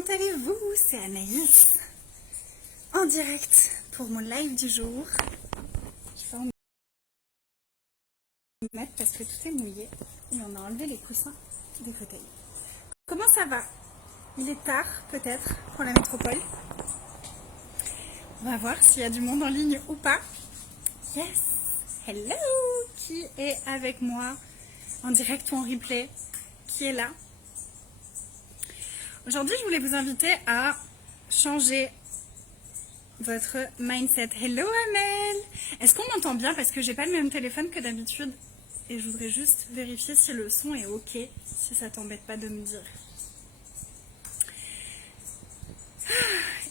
comment allez-vous? C'est Anaïs, en direct pour mon live du jour. Je vais en mettre parce que tout est mouillé et on a enlevé les coussins des fauteuils. Comment ça va? Il est tard peut-être pour la métropole. On va voir s'il y a du monde en ligne ou pas. Yes! Hello! Qui est avec moi en direct ou en replay? Qui est là? Aujourd'hui, je voulais vous inviter à changer votre mindset. Hello Amel! Est-ce qu'on m'entend bien? Parce que j'ai pas le même téléphone que d'habitude et je voudrais juste vérifier si le son est ok, si ça t'embête pas de me dire.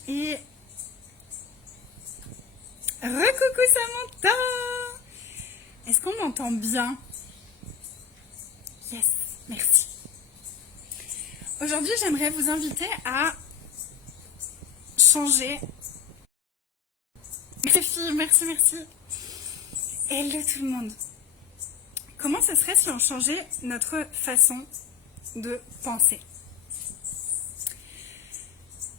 Et recoucou Samantha! Est-ce qu'on m'entend bien? Yes, merci. Aujourd'hui, j'aimerais vous inviter à changer. Merci, merci. Hello tout le monde. Comment ce serait si on changeait notre façon de penser?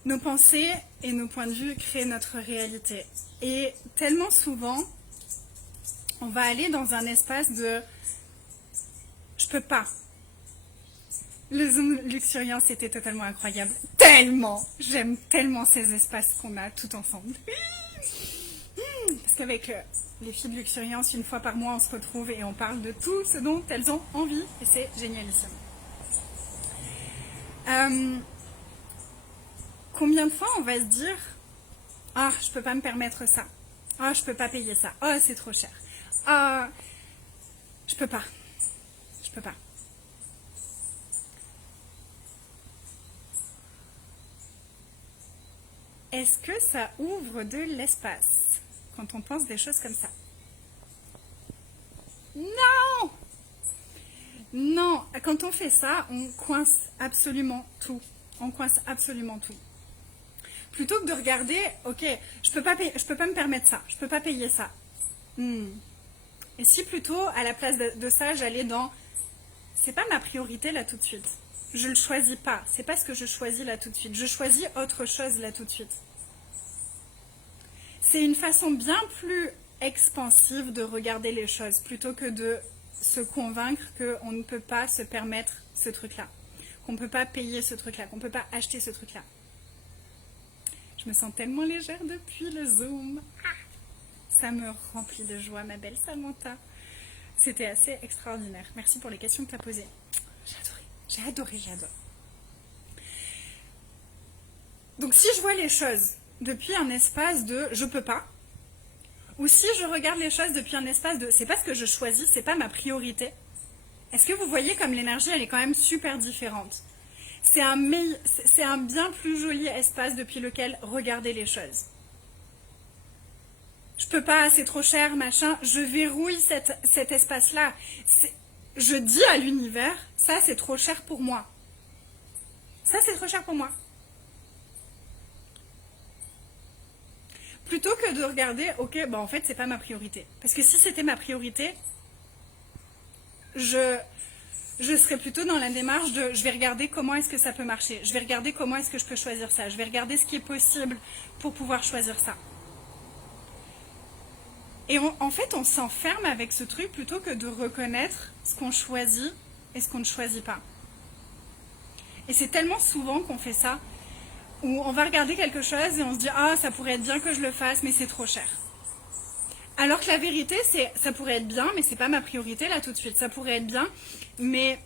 Nos pensées et nos points de vue créent notre réalité. Et tellement souvent, on va aller dans un espace de « je peux pas ». Le Zoom Luxuriance c'était totalement incroyable. Tellement! J'aime tellement ces espaces qu'on a tout ensemble. Parce qu'avec les filles de Luxuriance, une fois par mois, on se retrouve et on parle de tout ce dont elles ont envie. Et c'est génialissime. Combien de fois on va se dire « Ah, je peux pas me permettre ça. Ah, je peux pas payer ça. Ah, c'est trop cher. Ah, je peux pas. Je peux pas. » Est-ce que ça ouvre de l'espace quand on pense des choses comme ça? Non! Non, quand on fait ça, on coince absolument tout. On coince absolument tout. Plutôt que de regarder, ok, je peux pas me permettre ça, je peux pas payer ça. Et si plutôt, à la place de ça, j'allais dans, c'est pas ma priorité là tout de suite. Je le choisis pas, c'est pas ce que je choisis là tout de suite. Je choisis autre chose là tout de suite. C'est une façon bien plus expansive de regarder les choses, plutôt que de se convaincre qu'on ne peut pas se permettre ce truc-là, qu'on ne peut pas payer ce truc-là, qu'on ne peut pas acheter ce truc-là. Je me sens tellement légère depuis le Zoom. Ça me remplit de joie, ma belle Samantha. C'était assez extraordinaire. Merci pour les questions que tu as posées. J'ai adoré. Donc si je vois les choses depuis un espace de « je peux pas », ou si je regarde les choses depuis un espace de « c'est pas ce que je choisis, c'est pas ma priorité », est-ce que vous voyez comme l'énergie, elle est quand même super différente? C'est un bien plus joli espace depuis lequel regarder les choses. Je peux pas, c'est trop cher, machin, je verrouille cet espace-là. Je dis à l'univers, ça c'est trop cher pour moi. Ça c'est trop cher pour moi. Plutôt que de regarder, ok, bah en fait c'est pas ma priorité. Parce que si c'était ma priorité, je serais plutôt dans la démarche de je vais regarder comment est-ce que ça peut marcher. Je vais regarder comment est-ce que je peux choisir ça. Je vais regarder ce qui est possible pour pouvoir choisir ça. Et en fait, on s'enferme avec ce truc plutôt que de reconnaître ce qu'on choisit et ce qu'on ne choisit pas. Et c'est tellement souvent qu'on fait ça, où on va regarder quelque chose et on se dit « Ah, ça pourrait être bien que je le fasse, mais c'est trop cher. » Alors que la vérité, c'est ça pourrait être bien, mais c'est pas ma priorité là tout de suite. Ça pourrait être bien, mais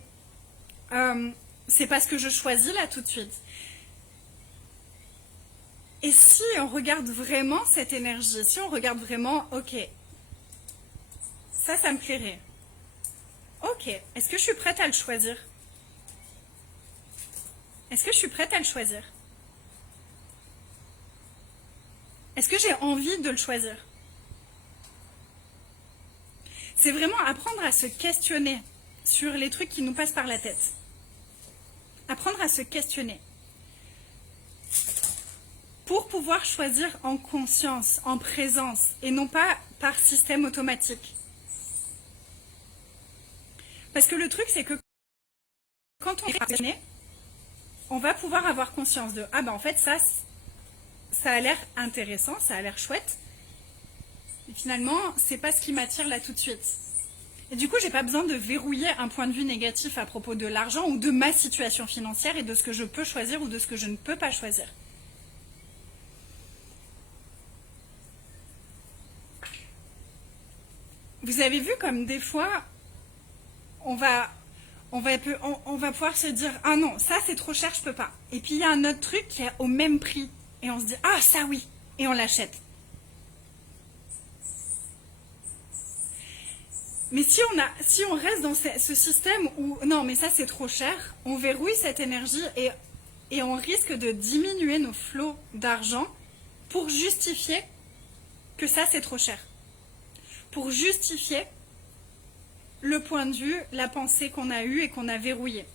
c'est pas ce que je choisis là tout de suite. Et si on regarde vraiment cette énergie, si on regarde vraiment, ok, ça me plairait. Ok, est-ce que je suis prête à le choisir? Est-ce que je suis prête à le choisir? Est-ce que j'ai envie de le choisir? C'est vraiment apprendre à se questionner sur les trucs qui nous passent par la tête. Apprendre à se questionner. Pour pouvoir choisir en conscience, en présence, et non pas par système automatique. Parce que le truc, c'est que quand on est passionné, on va pouvoir avoir conscience de, ah ben en fait ça a l'air intéressant, ça a l'air chouette, et finalement c'est pas ce qui m'attire là tout de suite. Et du coup j'ai pas besoin de verrouiller un point de vue négatif à propos de l'argent ou de ma situation financière et de ce que je peux choisir ou de ce que je ne peux pas choisir. Vous avez vu comme des fois on va pouvoir se dire ah non, ça c'est trop cher, je peux pas. Et puis il y a un autre truc qui est au même prix et on se dit ah ça oui, et on l'achète. Mais si on reste dans ce système où non mais ça c'est trop cher, on verrouille cette énergie et on risque de diminuer nos flots d'argent pour justifier que ça c'est trop cher. Pour justifier le point de vue, la pensée qu'on a eue et qu'on a verrouillée.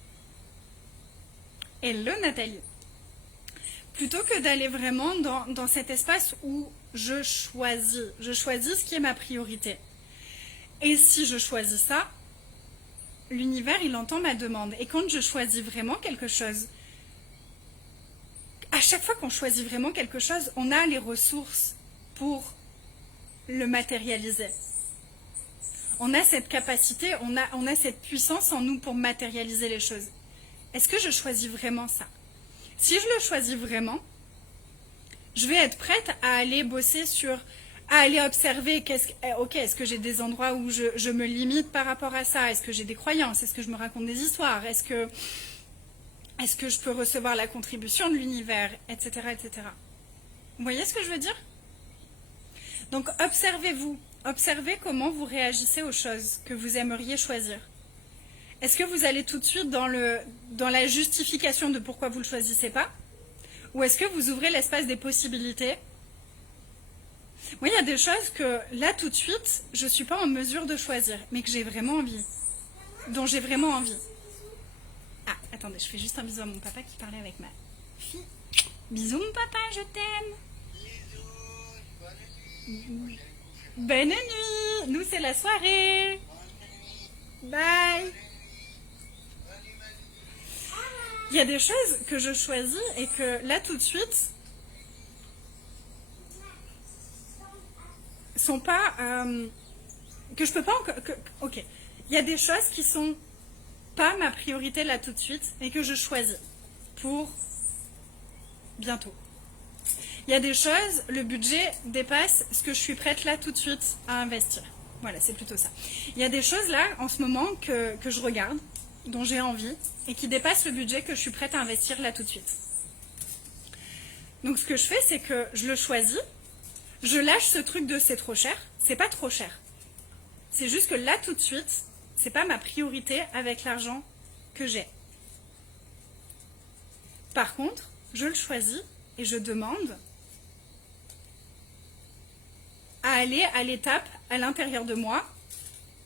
Hello Nathalie. Plutôt que d'aller vraiment dans cet espace où je choisis ce qui est ma priorité. Et si je choisis ça, l'univers il entend ma demande. Et quand je choisis vraiment quelque chose, à chaque fois qu'on choisit vraiment quelque chose, on a les ressources pour le matérialiser. On a cette capacité, on a cette puissance en nous pour matérialiser les choses. Est-ce que je choisis vraiment ça? Si je le choisis vraiment, je vais être prête à aller bosser à aller observer, est-ce que j'ai des endroits où je me limite par rapport à ça? Est-ce que j'ai des croyances? Est-ce que je me raconte des histoires? Est-ce que je peux recevoir la contribution de l'univers? Etc., etc. Vous voyez ce que je veux dire? Donc observez-vous. Observez comment vous réagissez aux choses que vous aimeriez choisir. Est-ce que vous allez tout de suite dans la justification de pourquoi vous ne le choisissez pas? Ou est-ce que vous ouvrez l'espace des possibilités? Moi, il y a des choses que là, tout de suite, je ne suis pas en mesure de choisir, mais que j'ai vraiment envie. Dont j'ai vraiment envie. Ah, attendez, je fais juste un bisou à mon papa qui parlait avec ma fille. Bisous mon papa, je t'aime. Bisous, bonne nuit. Nous, c'est la soirée. Bye. Il y a des choses que je choisis et que là, tout de suite, sont pas... que je peux pas encore... Ok. Il y a des choses qui sont pas ma priorité là tout de suite et que je choisis pour bientôt. Il y a des choses, le budget dépasse ce que je suis prête là tout de suite à investir. Voilà, c'est plutôt ça. Il y a des choses là, en ce moment, que je regarde, dont j'ai envie, et qui dépassent le budget que je suis prête à investir là tout de suite. Donc ce que je fais, c'est que je le choisis, je lâche ce truc de c'est trop cher, c'est pas trop cher. C'est juste que là tout de suite, c'est pas ma priorité avec l'argent que j'ai. Par contre, je le choisis et je demande à aller à l'étape à l'intérieur de moi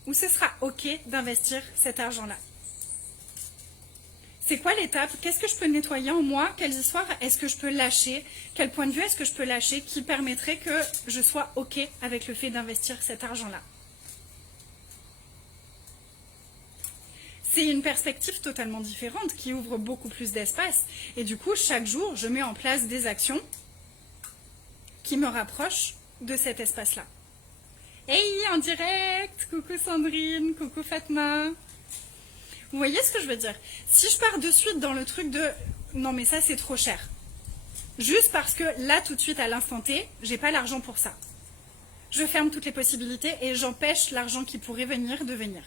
où ce sera ok d'investir cet argent-là. C'est quoi l'étape? Qu'est-ce que je peux nettoyer en moi? Quelles histoires est-ce que je peux lâcher? Quel point de vue est-ce que je peux lâcher qui permettrait que je sois ok avec le fait d'investir cet argent-là? C'est une perspective totalement différente qui ouvre beaucoup plus d'espace. Et du coup, chaque jour, je mets en place des actions qui me rapprochent de cet espace-là. Hey, en direct! Coucou Sandrine, coucou Fatma. Vous voyez ce que je veux dire? Si je pars de suite dans le truc de non mais ça c'est trop cher, juste parce que là tout de suite à l'instant T, j'ai pas l'argent pour ça. Je ferme toutes les possibilités et j'empêche l'argent qui pourrait venir de venir.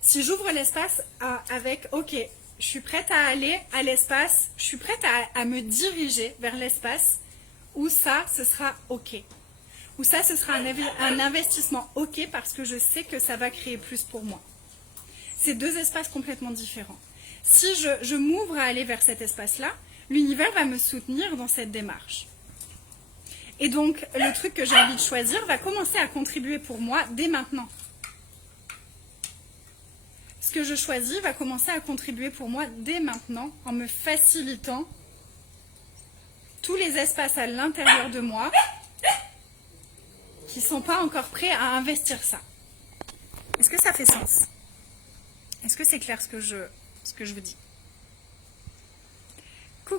Si j'ouvre l'espace avec ok, je suis prête à aller à l'espace, je suis prête à me diriger vers l'espace où ça ce sera ok. Où ça ce sera un investissement ok parce que je sais que ça va créer plus pour moi. C'est deux espaces complètement différents. Si je m'ouvre à aller vers cet espace-là, l'univers va me soutenir dans cette démarche. Et donc, le truc que j'ai envie de choisir va commencer à contribuer pour moi dès maintenant. Ce que je choisis va commencer à contribuer pour moi dès maintenant en me facilitant tous les espaces à l'intérieur de moi qui ne sont pas encore prêts à investir ça. Est-ce que ça fait sens ? Est-ce que c'est clair ce que je vous dis?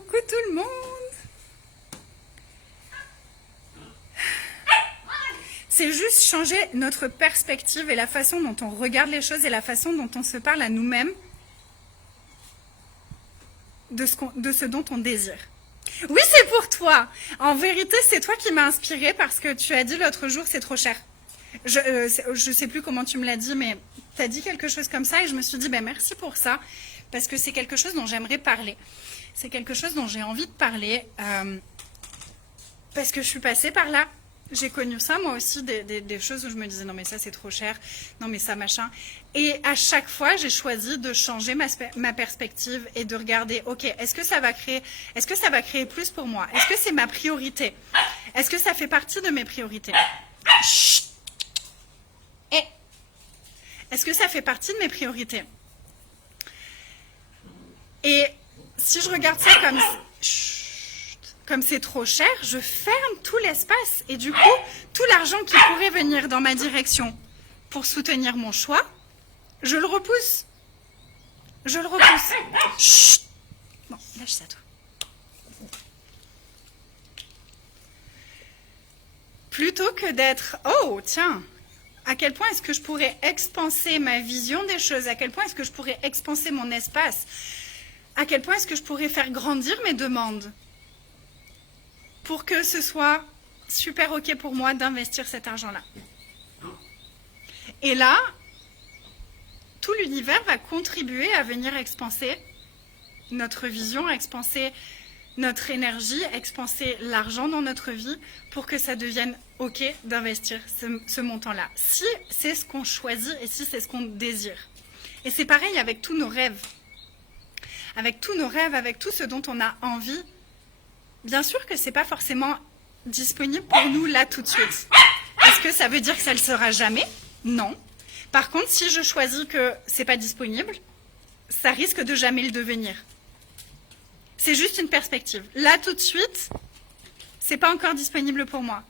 Coucou tout le monde. C'est juste changer notre perspective et la façon dont on regarde les choses et la façon dont on se parle à nous-mêmes de ce dont on désire. Oui, c'est pour toi. En vérité, c'est toi qui m'as inspirée parce que tu as dit l'autre jour c'est trop cher. Je sais plus comment tu me l'as dit, mais tu as dit quelque chose comme ça et je me suis dit ben merci pour ça parce que c'est quelque chose dont j'aimerais parler. C'est quelque chose dont j'ai envie de parler parce que je suis passée par là. J'ai connu ça moi aussi, des choses où je me disais non mais ça c'est trop cher, non mais ça machin. Et à chaque fois j'ai choisi de changer ma perspective et de regarder ok, est-ce que ça va créer plus pour moi? Est-ce que c'est ma priorité? Est-ce que ça fait partie de mes priorités? Chut. Est-ce que ça fait partie de mes priorités? Et si je regarde ça comme c'est trop cher, je ferme tout l'espace. Et du coup, tout l'argent qui pourrait venir dans ma direction pour soutenir mon choix, je le repousse. Je le repousse. Chut. Bon, lâche ça, toi. Plutôt que d'être, oh, tiens, à quel point est-ce que je pourrais expanser ma vision des choses? À quel point est-ce que je pourrais expanser mon espace? À quel point est-ce que je pourrais faire grandir mes demandes pour que ce soit super ok pour moi d'investir cet argent-là? Et là, tout l'univers va contribuer à venir expanser notre vision, expanser notre énergie, expanser l'argent dans notre vie pour que ça devienne ok d'investir ce montant-là. Si c'est ce qu'on choisit et si c'est ce qu'on désire. Et c'est pareil avec tous nos rêves. Avec tous nos rêves, avec tout ce dont on a envie. Bien sûr que c'est pas forcément disponible pour nous là tout de suite. Est-ce que ça veut dire que ça ne le sera jamais? Non. Par contre, si je choisis que c'est pas disponible, ça risque de jamais le devenir. C'est juste une perspective. Là tout de suite, c'est pas encore disponible pour moi.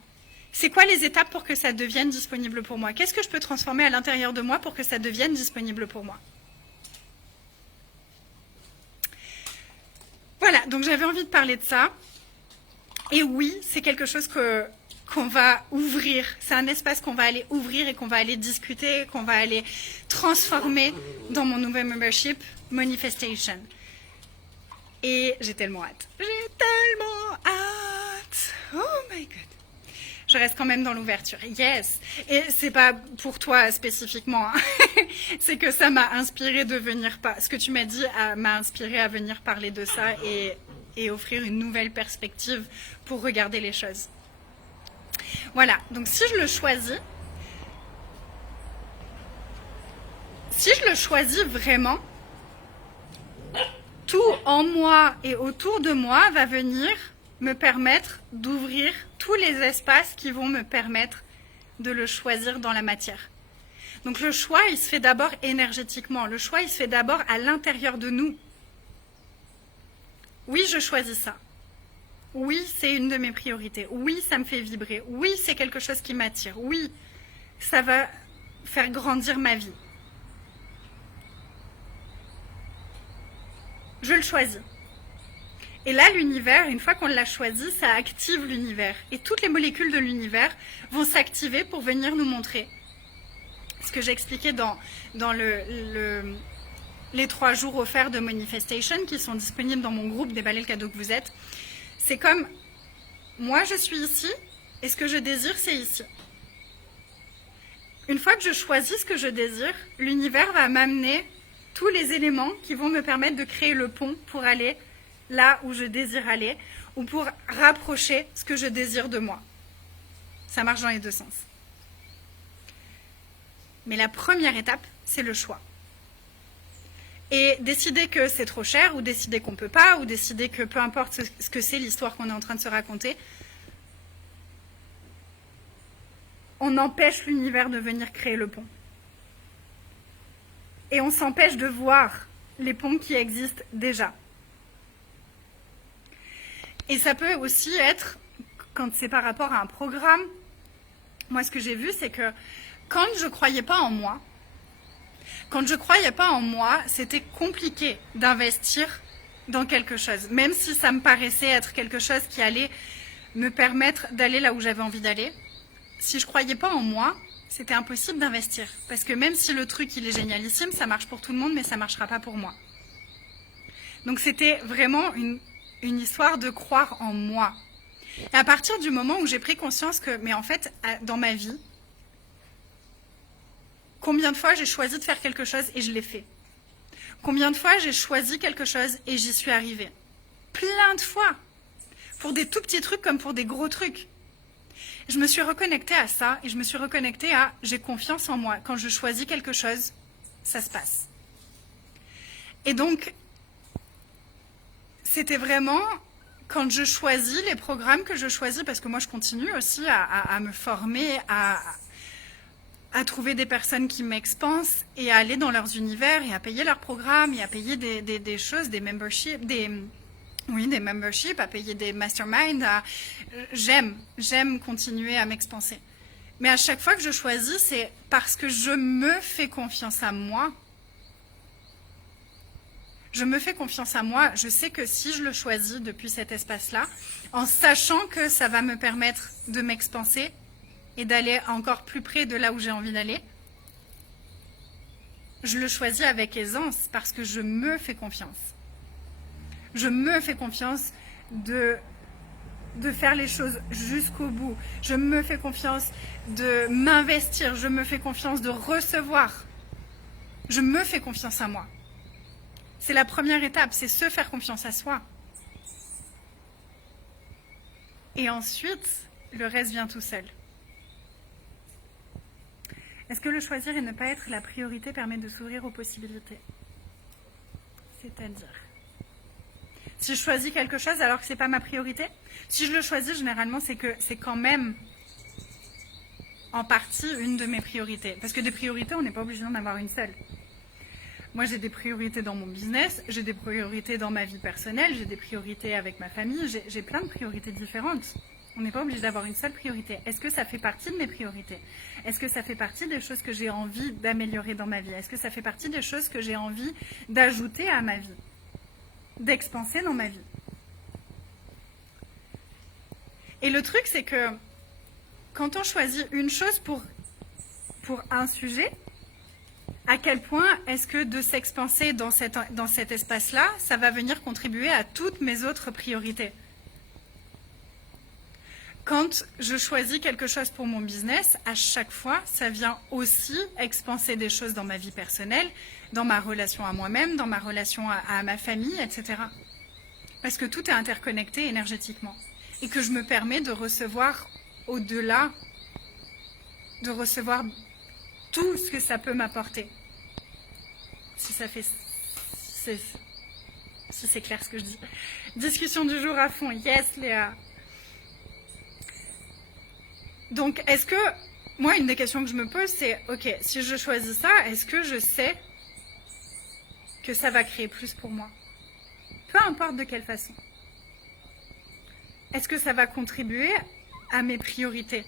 C'est quoi les étapes pour que ça devienne disponible pour moi? Qu'est-ce que je peux transformer à l'intérieur de moi pour que ça devienne disponible pour moi? Voilà, donc j'avais envie de parler de ça. Et oui, c'est quelque chose qu'on va ouvrir. C'est un espace qu'on va aller ouvrir et qu'on va aller discuter, qu'on va aller transformer dans mon nouvel membership Manifestation. Et j'ai tellement hâte. J'ai tellement hâte. Oh my god. Je reste quand même dans l'ouverture. Yes. Et c'est pas pour toi spécifiquement. Hein. C'est que ça m'a inspiré de venir ce que tu m'as dit m'a inspiré à venir parler de ça et offrir une nouvelle perspective pour regarder les choses. Voilà. Donc si je le choisis vraiment, tout en moi et autour de moi va venir me permettre d'ouvrir tous les espaces qui vont me permettre de le choisir dans la matière. Donc le choix, il se fait d'abord énergétiquement. Le choix, il se fait d'abord à l'intérieur de nous. Oui, je choisis ça. Oui, c'est une de mes priorités. Oui, ça me fait vibrer. Oui, c'est quelque chose qui m'attire. Oui, ça va faire grandir ma vie. Je le choisis. Et là, l'univers, une fois qu'on l'a choisi, ça active l'univers. Et toutes les molécules de l'univers vont s'activer pour venir nous montrer. Ce que j'ai expliqué dans les 3 jours offerts de Manifestation, qui sont disponibles dans mon groupe Déballez le cadeau que vous êtes. C'est comme, moi je suis ici, et ce que je désire, c'est ici. Une fois que je choisis ce que je désire, l'univers va m'amener tous les éléments qui vont me permettre de créer le pont pour aller là où je désire aller, ou pour rapprocher ce que je désire de moi. Ça marche dans les deux sens. Mais la première étape, c'est le choix. Et décider que c'est trop cher, ou décider qu'on ne peut pas, ou décider que peu importe ce que c'est l'histoire qu'on est en train de se raconter, on empêche l'univers de venir créer le pont. Et on s'empêche de voir les ponts qui existent déjà. Et ça peut aussi être, quand c'est par rapport à un programme, moi ce que j'ai vu, c'est que quand je ne croyais pas en moi, c'était compliqué d'investir dans quelque chose, même si ça me paraissait être quelque chose qui allait me permettre d'aller là où j'avais envie d'aller. Si je croyais pas en moi, c'était impossible d'investir. Parce que même si le truc il est génialissime, ça marche pour tout le monde, mais ça marchera pas pour moi. Donc c'était vraiment une histoire de croire en moi. Et à partir du moment où j'ai pris conscience que, mais en fait, dans ma vie, combien de fois j'ai choisi de faire quelque chose et je l'ai fait? Combien de fois j'ai choisi quelque chose et j'y suis arrivée? Plein de fois. Pour des tout petits trucs comme pour des gros trucs. Je me suis reconnectée à ça et je me suis reconnectée à j'ai confiance en moi. Quand je choisis quelque chose, ça se passe. Et donc, c'était vraiment quand je choisis les programmes que je choisis, parce que moi je continue aussi à me former, à trouver des personnes qui m'expansent et à aller dans leurs univers et à payer leurs programmes et à payer des choses, des memberships, des memberships, à payer des masterminds. J'aime continuer à m'expanser. Mais à chaque fois que je choisis, c'est parce que je me fais confiance à moi. Je me fais confiance à moi. Je sais que si je le choisis depuis cet espace-là, en sachant que ça va me permettre de m'expanser et d'aller encore plus près de là où j'ai envie d'aller, je le choisis avec aisance parce que je me fais confiance. Je me fais confiance de faire les choses jusqu'au bout. Je me fais confiance de m'investir. Je me fais confiance de recevoir. Je me fais confiance à moi. C'est la première étape, c'est se faire confiance à soi. Et ensuite, le reste vient tout seul. Est-ce que le choisir et ne pas être la priorité permet de s'ouvrir aux possibilités? C'est-à-dire, si je choisis quelque chose alors que ce n'est pas ma priorité, si je le choisis, généralement, c'est que c'est quand même en partie une de mes priorités. Parce que des priorités, on n'est pas obligé d'en avoir une seule. Moi, j'ai des priorités dans mon business, j'ai des priorités dans ma vie personnelle, j'ai des priorités avec ma famille, j'ai plein de priorités différentes. On n'est pas obligé d'avoir une seule priorité. Est-ce que ça fait partie de mes priorités? Est-ce que ça fait partie des choses que j'ai envie d'améliorer dans ma vie? Est-ce que ça fait partie des choses que j'ai envie d'ajouter à ma vie? D'expanser dans ma vie? Et le truc, c'est que quand on choisit une chose pour un sujet, à quel point est-ce que de s'expanser dans cet espace-là, ça va venir contribuer à toutes mes autres priorités? Quand je choisis quelque chose pour mon business, à chaque fois, ça vient aussi expanser des choses dans ma vie personnelle, dans ma relation à moi-même, dans ma relation à ma famille, etc. Parce que tout est interconnecté énergétiquement. Et que je me permets de recevoir au-delà, de recevoir tout ce que ça peut m'apporter. Si c'est clair ce que je dis. Discussion du jour à fond. Yes, Léa. Donc, est-ce que, moi, une des questions que je me pose, c'est, ok, si je choisis ça, est-ce que je sais que ça va créer plus pour moi? Peu importe de quelle façon. Est-ce que ça va contribuer à mes priorités?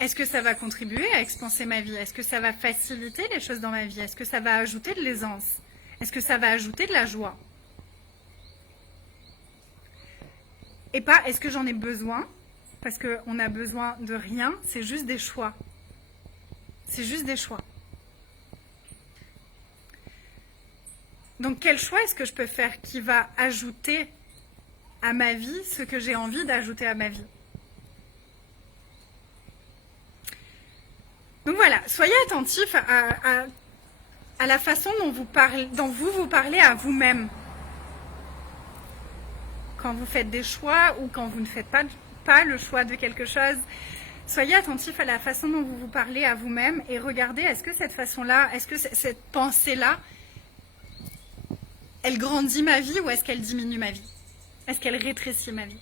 Est-ce que ça va contribuer à expanser ma vie? Est-ce que ça va faciliter les choses dans ma vie? Est-ce que ça va ajouter de l'aisance? Est-ce que ça va ajouter de la joie? Et pas est-ce que j'en ai besoin? Parce qu'on a besoin de rien, c'est juste des choix. C'est juste des choix. Donc quel choix est-ce que je peux faire qui va ajouter à ma vie ce que j'ai envie d'ajouter à ma vie? Donc voilà, soyez attentifs à la façon dont vous parlez à vous-même. Quand vous faites des choix ou quand vous ne faites pas le choix de quelque chose, soyez attentifs à la façon dont vous parlez à vous-même et regardez, est-ce que cette façon-là, est-ce que cette pensée-là, elle grandit ma vie ou est-ce qu'elle diminue ma vie? Est-ce qu'elle rétrécit ma vie?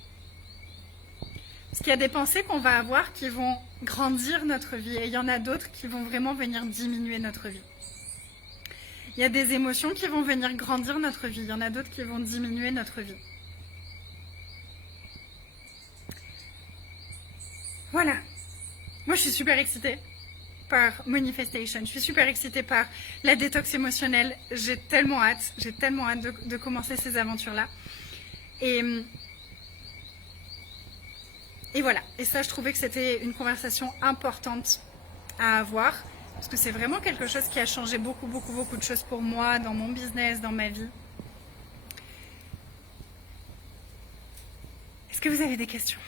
Parce qu'il y a des pensées qu'on va avoir qui vont grandir notre vie et il y en a d'autres qui vont vraiment venir diminuer notre vie. Il y a des émotions qui vont venir grandir notre vie, il y en a d'autres qui vont diminuer notre vie. Voilà. Moi, je suis super excitée. par Manifestation. Je suis super excitée par la détox émotionnelle. J'ai tellement hâte de commencer ces aventures-là. Et voilà. Et ça, je trouvais que c'était une conversation importante à avoir. Parce que c'est vraiment quelque chose qui a changé beaucoup de choses pour moi, dans mon business, dans ma vie. Est-ce que vous avez des questions?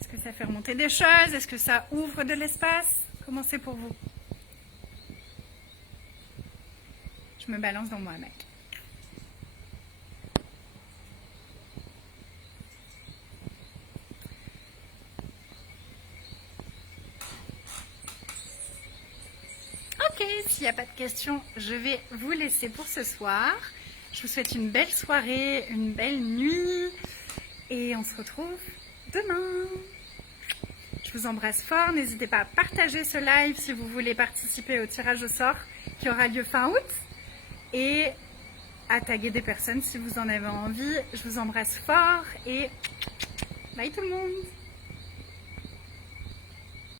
Est-ce que ça fait remonter des choses? Est-ce que ça ouvre de l'espace? Comment c'est pour vous? Je me balance dans moi, mec. Ok, s'il n'y a pas de questions, je vais vous laisser pour ce soir. Je vous souhaite une belle soirée, une belle nuit. Et on se retrouve demain. Je vous embrasse fort. N'hésitez pas à partager ce live si vous voulez participer au tirage au sort qui aura lieu fin août. Et à taguer des personnes si vous en avez envie. Je vous embrasse fort et bye tout le monde.